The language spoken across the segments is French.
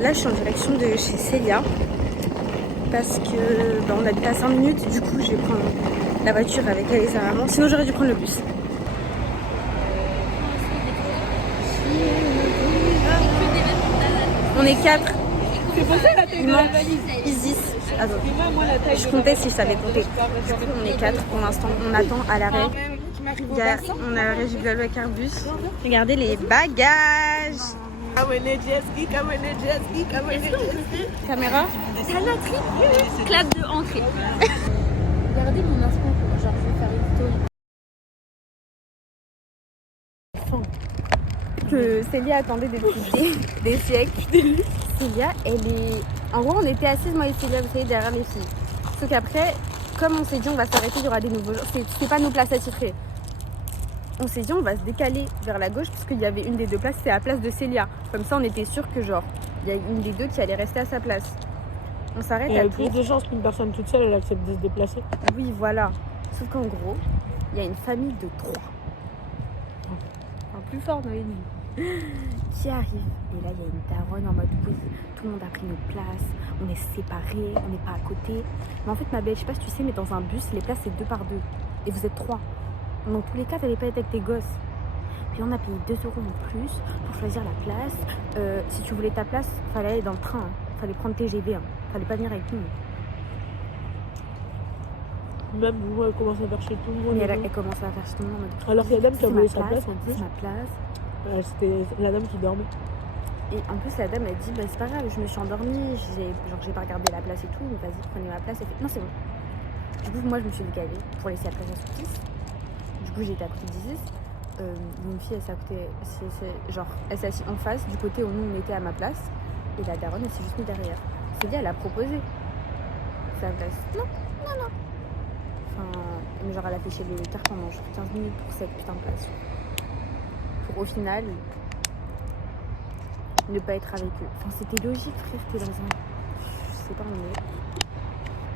Là, je suis en direction de chez Célia parce que on habite à 5 minutes. Du coup, je vais prendre la voiture avec elle et sa maman. Sinon, j'aurais dû prendre le bus. On est 4. C'est pour ça la taille de la valise. Isis. Attends. Moi, la taille Je comptais si je savais compter. Du coup, on est 4 pour l'instant. On attend à l'arrêt. On a l'arrêt Gilles avec Airbus. Regardez les bagages. Caméra. Clap de entrée. Regardez mon instant, genre je vais faire une story. Que Célia attendait depuis des siècles. Célia, elle est... En gros, on était assises, moi et Célia, vous savez, derrière les filles. Sauf qu'après, comme on s'est dit on va s'arrêter, il y aura des nouveaux gens. C'est pas nos places attitrées. On s'est dit on va se décaler vers la gauche parce qu'il y avait une des deux places, c'est la place de Célia. Comme ça, on était sûr que genre, il y a une des deux qui allait rester à sa place. On s'arrête Il y a à plus de chances qu'une personne toute seule elle accepte de se déplacer. Oui, voilà. Sauf qu'en gros, il y a une famille de 3. Un plus fort, Noémie. Qui arrive. Et là, il y a une daronne en mode oui, tout le monde a pris nos places, on est séparés, on n'est pas à côté. Mais en fait, ma belle, je sais pas si tu sais, mais dans un bus, les places c'est 2 par 2. Et vous êtes 3. Dans tous les cas, t'allais pas être avec tes gosses. Puis on a payé 2 € en plus pour choisir la place. Si tu voulais ta place, fallait aller dans le train. Hein. Fallait prendre TGV. Hein. Fallait pas venir avec nous. Même vous, elle commence à faire chez tout le monde. Mais elle commence à faire chez tout le monde. Alors qu'il y a la dame qui a volé sa place. C'est ma place. C'était la dame qui dormait. Et en plus, la dame, elle dit bah, c'est pas grave, je me suis endormie, j'ai pas regardé la place et tout, donc vas-y, prenez ma place. Elle fait non, c'est bon. Du coup, moi, je me suis décalée pour laisser la place à son fils. Du coup, j'étais à côté d'Isis. Une fille, elle s'est à côté, genre, elle s'est assise en face, du côté où nous, on était à ma place. Et la daronne, elle s'est juste mise derrière. C'est bien, elle a proposé sa place. Non. Enfin, mais genre, elle a fait chez le tard pendant 15 minutes pour cette putain de place. Pour au final ne pas être avec eux. Enfin, c'était logique, frère, t'es dans un... Je sais pas où on est.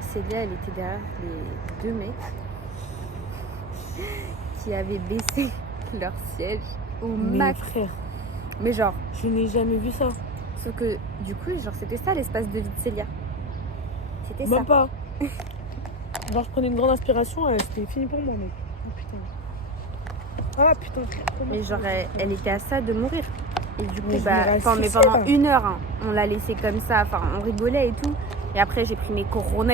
Célia, elle était derrière les 2 mecs qui avaient baissé leur siège au max. Frère, mais genre... je n'ai jamais vu ça. Sauf que, du coup, genre, c'était ça l'espace de vie de Célia. C'était ça. Même pas. Genre, je prenais une grande inspiration, c'était fini pour moi, mec. Oh putain. Ah putain, frère. Mais genre, elle était à ça de mourir. Et du coup, mais mais pendant 1 heure, hein, on l'a laissé comme ça. Enfin, on rigolait et tout. Et après, j'ai pris mes corones.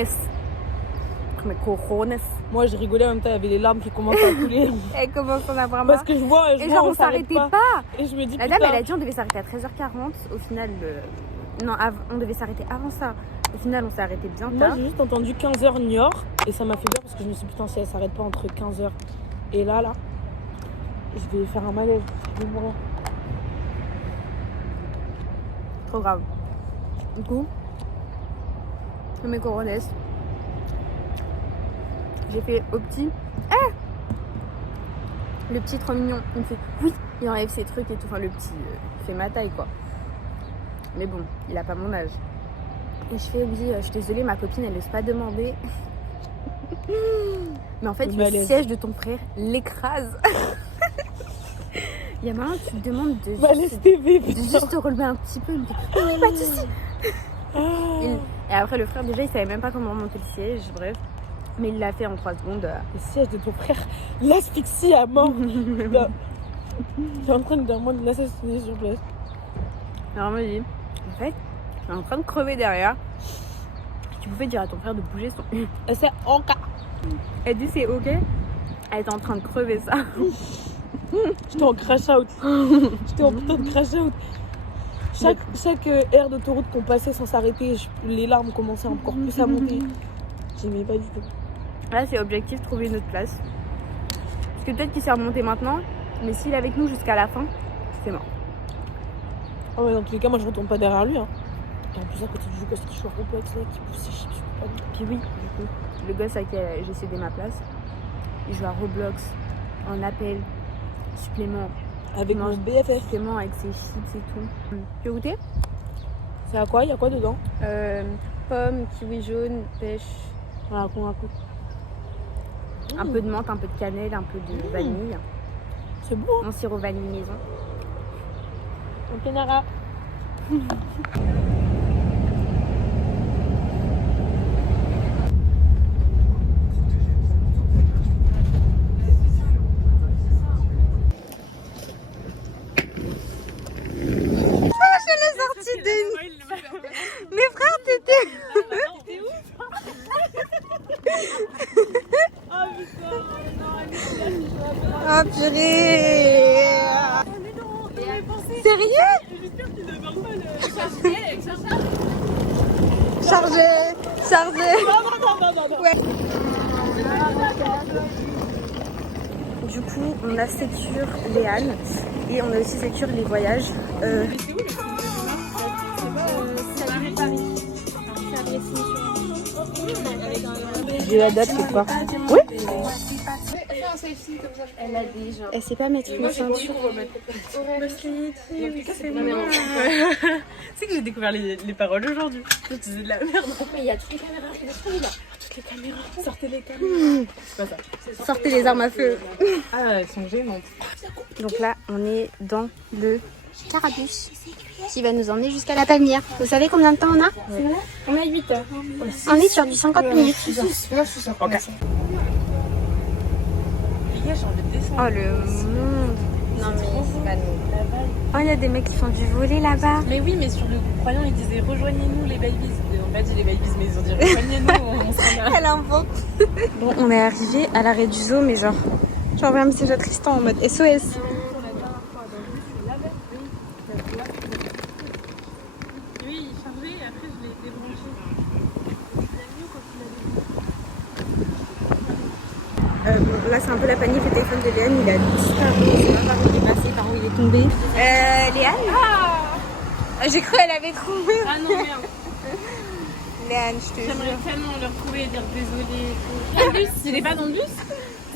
Moi, je rigolais en même temps, il y avait les larmes qui commençaient à couler. Elle commence à en avoir marre. Parce que je vois, et genre, on s'arrêtait pas. Et je me dis, la dame, elle a dit on devait s'arrêter à 13h40. Au final, non, on devait s'arrêter avant ça. Au final, on s'est arrêté bien tard. Moi, j'ai juste entendu 15h Niort. Et ça m'a fait peur parce que je me suis dit, putain, si elle s'arrête pas entre 15h et là, je vais faire un malaise. Je vais mourir. Trop grave. Du coup, mes corones. J'ai fait au petit. Le petit trop mignon. Il me fait oui. Il enlève ses trucs et tout. Enfin, le petit fait ma taille, quoi. Mais bon, il a pas mon âge. Et je fais oui, je suis désolée, ma copine, elle n'ose pas demander. Mais en fait, le siège de ton frère l'écrase. Il y a marrant, tu me demandes de juste te relever un petit peu. Il me dit oui, pas de soucis. Et après, le frère, déjà, il savait même pas comment monter le siège. Bref. Mais il l'a fait en 3 secondes. Le siège de ton frère l'asphyxie à mort. Il est en train de l'assassiner sur place. Alors, moi, je dis en fait, je suis en train de crever derrière. Tu pouvais dire à ton frère de bouger son. C'est OK. Elle dit c'est OK. Elle était en train de crever ça. J'étais en crash out. J'étais en putain de crash out. Chaque aire d'autoroute qu'on passait sans s'arrêter, les larmes commençaient encore plus à monter. J'aimais pas du tout. Là, c'est objectif, trouver une autre place. Parce que peut-être qu'il s'est remonté maintenant, mais s'il est avec nous jusqu'à la fin, c'est mort. Ah ouais, dans tous les cas, moi je retourne pas derrière lui. Hein. Et en plus, à côté du gosse qui joue à Roblox, là, qui pousse ses chips, je peux pas. Puis oui, du coup, le gosse à qui j'ai cédé ma place, il joue à Roblox, en appel, supplément. Avec mon BFF. Supplément avec ses chips et tout. Tu veux goûter? C'est à quoi? Il y a quoi dedans? Pomme, kiwi jaune, pêche. Voilà, un coup. Un peu de menthe, un peu de cannelle, un peu de vanille. C'est bon. Mon sirop vanille maison. Ok, Nara. Chargé. Ouais. Du coup, on a Secure Léane et on a aussi Secure les voyages. J'ai la date quelque part. Oui. Elle sait pas mettre une ceinture. C'est que j'ai découvert les paroles aujourd'hui. Je disais de la merde. Mais il y a toutes les caméras qui sont là. Toutes les caméras. Sortez les caméras. C'est pas ça. Sortez les armes à feu. Ah, elles sont gênantes. Donc là, on est dans le carabus qui va nous emmener jusqu'à la Palmière. Vous savez combien de temps on a? On a 8 heures. On est sur du 50 minutes. Ok. Les gars, j'ai envie de descendre. Oh le monde. Non mais c'est pas nous. Oh, il y a des mecs qui font du volet là-bas. Mais oui, mais sur le groupe croyant, ils disaient rejoignez-nous les babies. Ils n'ont pas dit les babies, mais ils ont dit rejoignez-nous, on sera là. Elle invente. Bon, on est arrivé à l'arrêt du zoo, mais genre, j'ai envoyé un message à Tristan en mode SOS. Oui, chargé, et après je l'ai débranché. Bon, là c'est un peu la panique, le téléphone de Léane il a disparu, je sais pas par où il est passé, par où il est tombé. Léane, j'ai cru qu'elle avait trouvé. Ah non, merde. Léane, je te J'aimerais jure. tellement le retrouver et dire désolé. Le bus, s'il n'est pas dans le bus,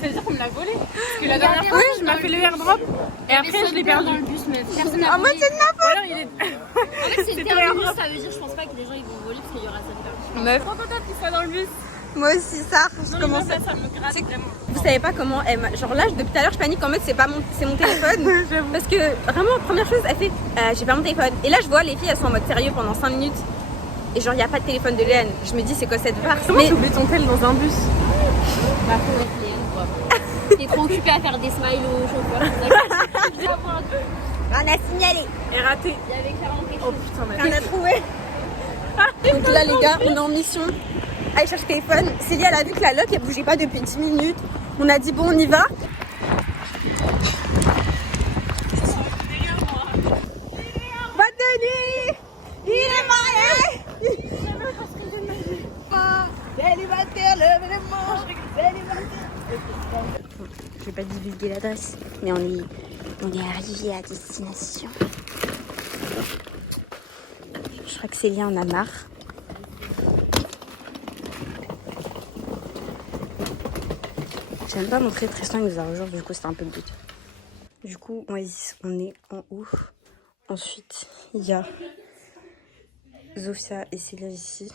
ça veut dire qu'on me l'a volé. Parce que la dernière fois, je m'ai fait le airdrop et après je l'ai perdu. dans le bus, mais personne n'a Ah, moi c'est de ma faute. Alors il est. En fait, c'est C'était le un bus, drop. ça veut dire, je pense pas que les gens ils vont voler parce qu'il y aura ça de perdu. Meuf, Trop contente qu'il soit dans le bus. moi aussi ça, je Non, commence mais à... même là, ça me gratte vraiment. Vous savez pas comment elle m'a... Genre là, depuis tout à l'heure, je panique en mode c'est pas mon... c'est mon téléphone. Parce que vraiment, première chose, elle fait j'ai pas mon téléphone. Et là, je vois les filles, elles sont en mode sérieux pendant 5 minutes. Et genre, il n'y a pas de téléphone de Léane. Je me dis, c'est quoi cette farce? Comment Mais tu oublies ton tel dans un bus? Bah, faut être Léane quoi. T'es trop occupée à faire des smiles au chauffeur. on a signalé. Et raté. Il y avait clairement quelque Oh chose. putain, mais. On a trouvé. Donc là, les gars, on est en mission. Allez chercher le téléphone. Célia, elle a vu que la loque, elle bougeait pas depuis 10 minutes. On a dit, bon, on y va. Boîte de nuit. Il est marié. Célibataire, levez les manches. Célibataire. Je vais pas divulguer l'adresse, mais on est arrivé à destination. Je crois que Célia en a marre. J'ai même pas montré, Tristan il nous a rejoint, du coup c'était un peu le but. Du coup on est en haut. Ensuite il y a Zofia et Célia ici.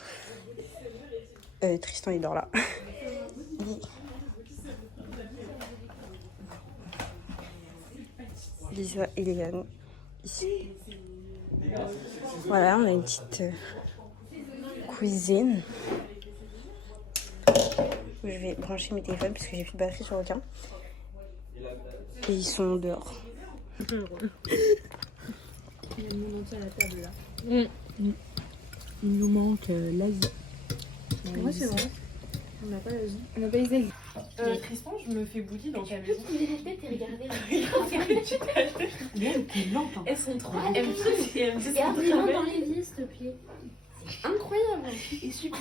Tristan il dort là. Lisa et Léane ici. Voilà, on a une petite cuisine. Je vais brancher mes téléphones parce que j'ai plus de batterie sur aucun. Et ils sont dehors. Il y a le monde entier à la table là. Il nous manque l'Asie. Ouais, c'est vrai. On n'a pas l'Asie. On a pas les ailes. Tristan, je me fais bouillir dans ta maison. T'es regardé. T'es lente. Elles sont trop. Elles me disent Regarde les mains dans les vis, s'il te plaît. C'est incroyable. Et super.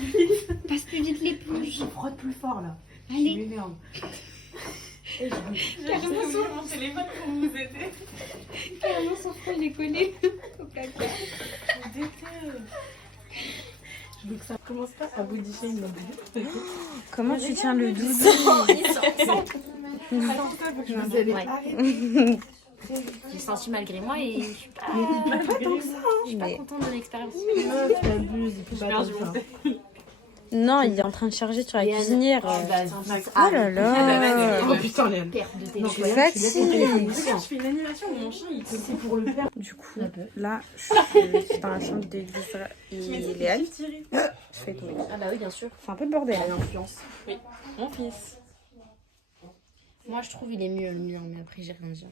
Passe plus vite l'éponge. Je frotte plus fort là. Allez. Je m'énerve. J'ai besoin de mon téléphone pour vous aider. Carrément son front il est collé au placard. Je déteste. Je veux que ça commence pas à body shame non plus. Comment tu tiens le doudou? J'ai senti malgré moi et je suis pas, je suis pas Mais- contente de l'expérience. T'abuses, il faut pas faire ça. Non, il est en train de charger sur la Léane. cuisinière. Oh là là. Oh putain, Léane. Perte de Non, téléphone. Je fatigue. Regarde, je fais une animation où mon chien il c'est pour le faire. Du coup, là, je suis dans la chambre de Lisa et Léane. Je fais tomber. Ah bah oui, bien sûr. C'est un peu le bordel. Influence. Oui, mon fils. Moi je trouve il est mieux le mien, mais après j'ai rien dit.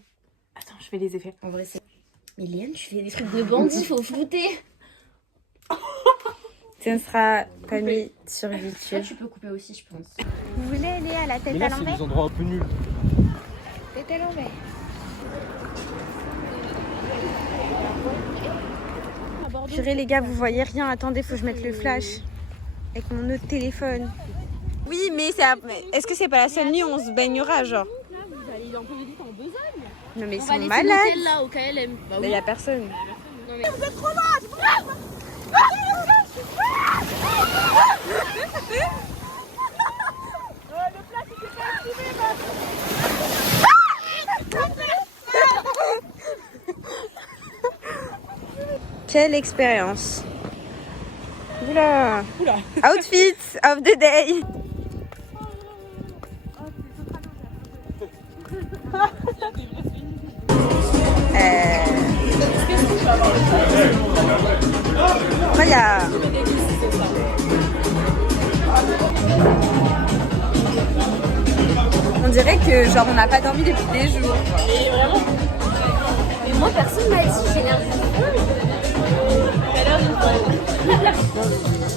Attends, je fais les effets. En vrai c'est... Mais Léane, tu fais des trucs de bandit, faut flouter. Ça sera pas mis sur Ça YouTube. tu peux couper aussi je pense. Vous voulez aller à la tête Mais à là, c'est l'envers? des endroits un peu nuls. Tête à l'envers. Purée les gars, vous voyez rien. Attendez, faut que je mette le flash. avec mon autre téléphone. Oui, mais est-ce que c'est pas la seule nuit où on se baignera, genre? Là, vous allez un peu vite en besogne. Non, mais ils On sont va laisser malades. l'hôtel là au KLM. Bah Mais oui. y a personne. Non, mais... Quelle expérience. Oula. Oula. Outfit of the day. Moi, il y a... On dirait que genre on n'a pas dormi depuis des jours. Mais moi, personne m'a dit, j'ai l'air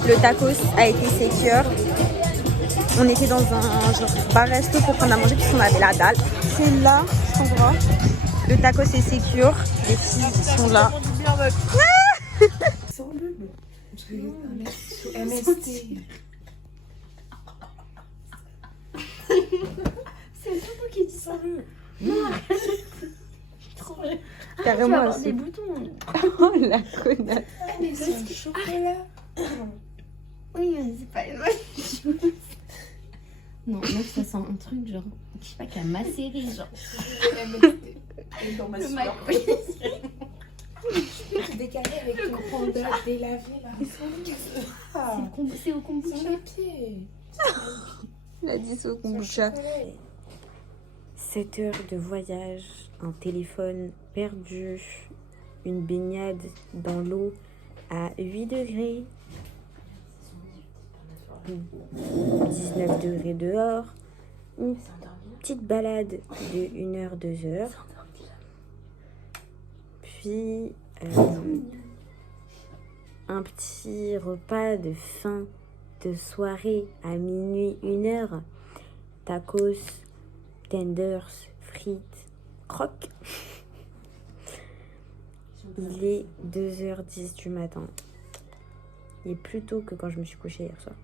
Le tacos a été secure. On était dans un genre bar-resto pour prendre à manger puisqu'on avait la dalle. C'est là, cet endroit. Le tacos est secure. Les filles sont là. Sans bube. MST. C'est surtout qui dit ça. Carrément. Des C'est... boutons. Oh la connasse. Mais c'est du chocolat. Oui, mais c'est pas une bonne chose. Non, meuf, ça sent un truc genre, je sais pas, qui a macéré, genre. Dans ma Le sueur. mac. Décalé avec ton panda délavé là. C'est au kombucha. Sur les pieds. La 10 au kombucha. 7 heures de voyage, un téléphone perdu, une baignade dans l'eau à 8 degrés, 19 degrés dehors, une petite balade de 1 heure, 2 heures, puis un petit repas de fin de soirée à minuit, 1 heure, tacos, tenders, frites, croques. Il est 2h10 du matin. Il est plus tôt que quand je me suis couchée hier soir.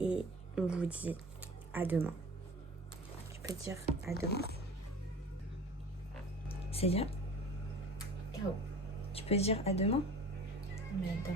Et on vous dit à demain. Tu peux dire à demain. Célia, Ciao. tu peux dire à demain. Mais attends.